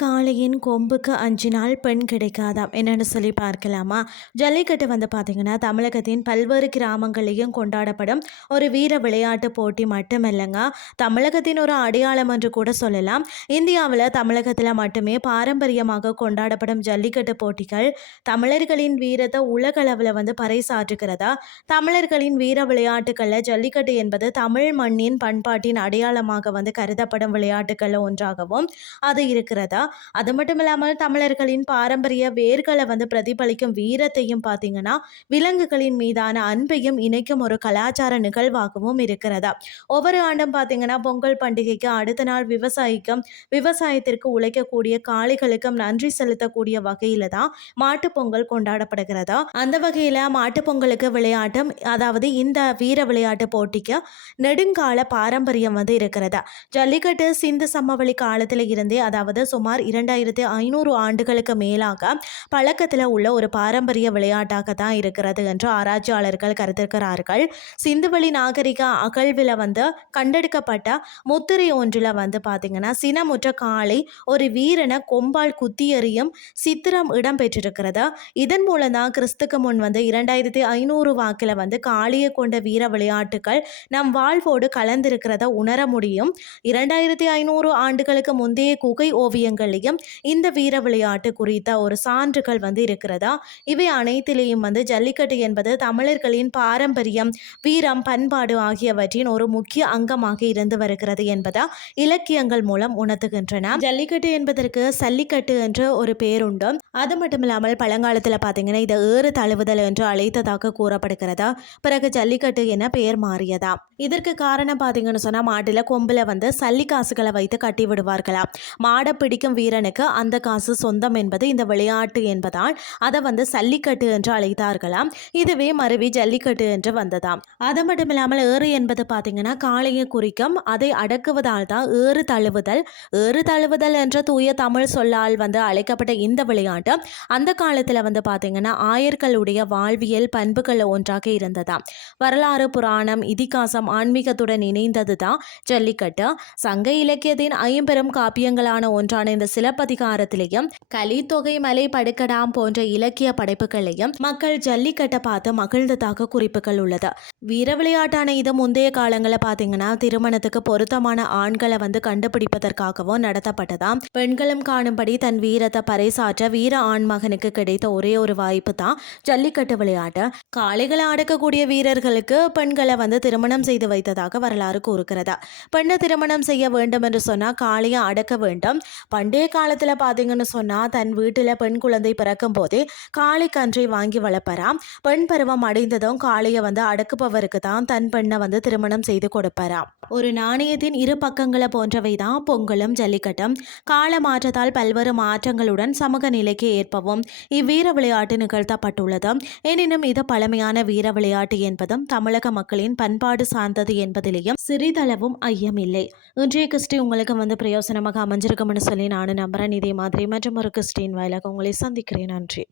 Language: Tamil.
காளையின் கொம்புக்கு அஞ்சினால் பெண் கிடைக்காதாம் என்னன்னு சொல்லி பார்க்கலாமா? ஜல்லிக்கட்டு வந்து பார்த்தீங்கன்னா தமிழகத்தின் பல்வேறு கிராமங்களையும் கொண்டாடப்படும் ஒரு வீர விளையாட்டு போட்டி மட்டுமில்லைங்க, தமிழகத்தின் ஒரு அடையாளம் என்று கூட சொல்லலாம். இந்தியாவில் தமிழகத்தில் மட்டுமே பாரம்பரியமாக கொண்டாடப்படும் ஜல்லிக்கட்டு போட்டிகள் தமிழர்களின் வீரத்தை உலகளவில் வந்து பறைசாற்றுகிறதா. தமிழர்களின் வீர விளையாட்டுகளில் ஜல்லிக்கட்டு என்பது தமிழ் மண்ணின் பண்பாட்டின் அடையாளமாக வந்து கருதப்படும் விளையாட்டுகளில் ஒன்றாகவும் அது இருக்கிறதா. அது மட்டும் இல்லாமல் தமிழர்களின் பாரம்பரிய வேர்களை வந்து பிரதிபலிக்கும் வீரத்தையும் பார்த்தீங்கன்னா விலங்குகளின் மீதான அன்பையும் இணைக்கும் ஒரு கலாச்சார நிகழ்வாகவும் இருக்கிறதா. ஒவ்வொரு ஆண்டும் பார்த்தீங்கன்னா பொங்கல் பண்டிகைக்கு அடுத்த நாள் விவசாயத்திற்கு உழைக்கக்கூடிய காளைகளுக்கும் நன்றி செலுத்தக்கூடிய வகையில தான் மாட்டுப் பொங்கல் கொண்டாடப்படுகிறதா. அந்த வகையில மாட்டுப் பொங்கலுக்கு விளையாட்டும், அதாவது இந்த வீர விளையாட்டு போட்டிக்கு நெடுங்கால பாரம்பரியம் வந்து இருக்கிறதா. ஜல்லிக்கட்டு சிந்து சமவெளி காலத்தில் இருந்தே, அதாவது சுமார் 2500 ஆண்டுகளுக்கு மேலாக பழக்கத்தில் உள்ள ஒரு பாரம்பரிய விளையாட்டாக தான் இருக்கிறது என்று ஆராய்ச்சியாளர்கள் கருதுகிறார்கள். சிந்துவெளி நாகரிக அகழ்வில் வந்து கண்டெடுக்கப்பட்ட முத்திரை ஒன்றில் வந்து பார்த்தீங்கன்னா சினமுற்ற காளை ஒரு வீரனை கொம்பால் குத்தி எறியும் சித்திரம் இடம்பெற்றிருக்கிறது. இதன் மூலம் தான் கிறிஸ்துக்கு முன் வந்து 2500 வாக்கில் வந்து காளையை கொண்ட வீர விளையாட்டுகள் நம் வாழ்வோடு கலந்திருக்கிறத உணர முடியும். 2500 ஆண்டுகளுக்கு முந்தைய குகை ஓவியங்களையும் இந்த வீர விளையாட்டு குறித்த ஒரு சான்றுகள் வந்து இருக்கிறதா. இவை அனைத்திலேயும் வந்து ஜல்லிக்கட்டு என்பது தமிழர்களின் பாரம்பரியம், வீரம், பண்பாடு ஆகியவற்றின் ஒரு முக்கிய அங்கமாக இருந்து வருகிறது என்பதா இலக்கியங்கள் மூலம் உணர்த்துகின்றன. ஜல்லிக்கட்டு என்பதற்கு சல்லிக்கட்டு என்று ஒரு பேருண்டு. அது மட்டும் இல்லாமல் பழங்காலத்தில் பார்த்தீங்கன்னா இதை ஏறு தழுவுதல் என்று அழைத்ததாக கூறப்படுகிறதா. பிறகு ஜல்லிக்கட்டு என பெயர் மாறியதா. இதற்கு காரணம் பார்த்தீங்கன்னு சொன்னா மாட்டில கொம்புல வந்து சல்லி காசுகளை வைத்து கட்டி விடுவார்களாம். மாடை பிடிக்கும் வீரனுக்கு அந்த காசு சொந்தம் என்பது இந்த விளையாட்டு என்பதால் அதை வந்து சல்லிக்கட்டு என்று அழைத்தார்களாம். இதுவே மருவி ஜல்லிக்கட்டு என்று வந்ததாம். அது மட்டும் இல்லாமல் ஏறு என்பது பார்த்தீங்கன்னா காளையை குறிக்கும். அதை அடக்குவதால் தான் ஏறு தழுவுதல் என்ற தூய தமிழ் சொல்லால் வந்து அழைக்கப்பட்ட இந்த விளையாட்டு அந்த காலத்தில் வந்து பார்த்தீங்கன்னா ஆயர்களுடைய வாழ்வியல் பண்புகள் ஒன்றாக இருந்ததாம். வரலாறு, புராணம், இதிகாசம், ஆன்மீகத்துடன் இணைந்தது தான் ஜல்லிக்கட்டு. சங்க இலக்கியத்தின் ஐம்பெரும் காப்பியங்களான ஒன்றான இந்த சிலப்பதிகாரத்திலேயும் கலித்தொகை, மலை படுக்கடாம் போன்ற இலக்கிய படைப்புகளையும் மக்கள் ஜல்லிக்கட்டை பார்த்து மகிழ்ந்ததாக குறிப்புகள் உள்ளது. வீர விளையாட்டான இது முந்தைய காலங்களில் பார்த்தீங்கன்னா திருமணத்துக்கு பொருத்தமான ஆண்களை வந்து கண்டுபிடிப்பதற்காகவும் நடத்தப்பட்டதாம். பெண்களும் காணும்படி தன் வீரத்தை பறைசாற்ற வீர ஆண்மகனுக்கு கிடைத்த ஒரே ஒரு வாய்ப்பு தான் ஜல்லிக்கட்டு விளையாட்டு. காளைகளை அடக்கக்கூடிய வீரர்களுக்கு பெண்களை வந்து திருமணம் செய்து வைத்ததாக வரலாறு கூறுகிறதா. பெண்ணை திருமணம் செய்ய வேண்டும் என்று சொன்னா காளையை அடக்க வேண்டும். பண்டைய காலத்துல பாத்தீங்கன்னு சொன்னா தன் வீட்டுல பெண் குழந்தை பிறக்கும் போதே காளை கன்றை வாங்கி வளர்ப்பறாம். பெண் பருவம் அடைந்ததும் காளையை வந்து அடக்குபவருக்கு தான் தன் பெண்ணை வந்து திருமணம் செய்து கொடுப்பறாம். ஒரு நாணயத்தின் இரு பக்கங்களை போன்றவை தான் பொங்கலும் ஜல்லிக்கட்டும். கால மாற்றத்தால் பல்வேறு மாற்றங்களுடன் சமூக நிலைக்கு ஏற்பவும் இவ்வீர விளையாட்டு நிகழ்த்தப்பட்டுள்ளது. எனினும் இது பழமையான வீர விளையாட்டு என்பதும் தமிழக மக்களின் பண்பாடு சார்ந்தது என்பதிலேயும் சிறிதளவும் ஐயமில்லை. இன்றைய கிறிஸ்டி உங்களுக்கு வந்து பிரயோசனமாக அமைஞ்சிருக்கும்னு சொல்லி நானும் நம்புறேன். இதே மாதிரி மற்றும் ஒரு கிறிஸ்டின் வாயிலாக உங்களை சந்திக்கிறேன். நன்றி.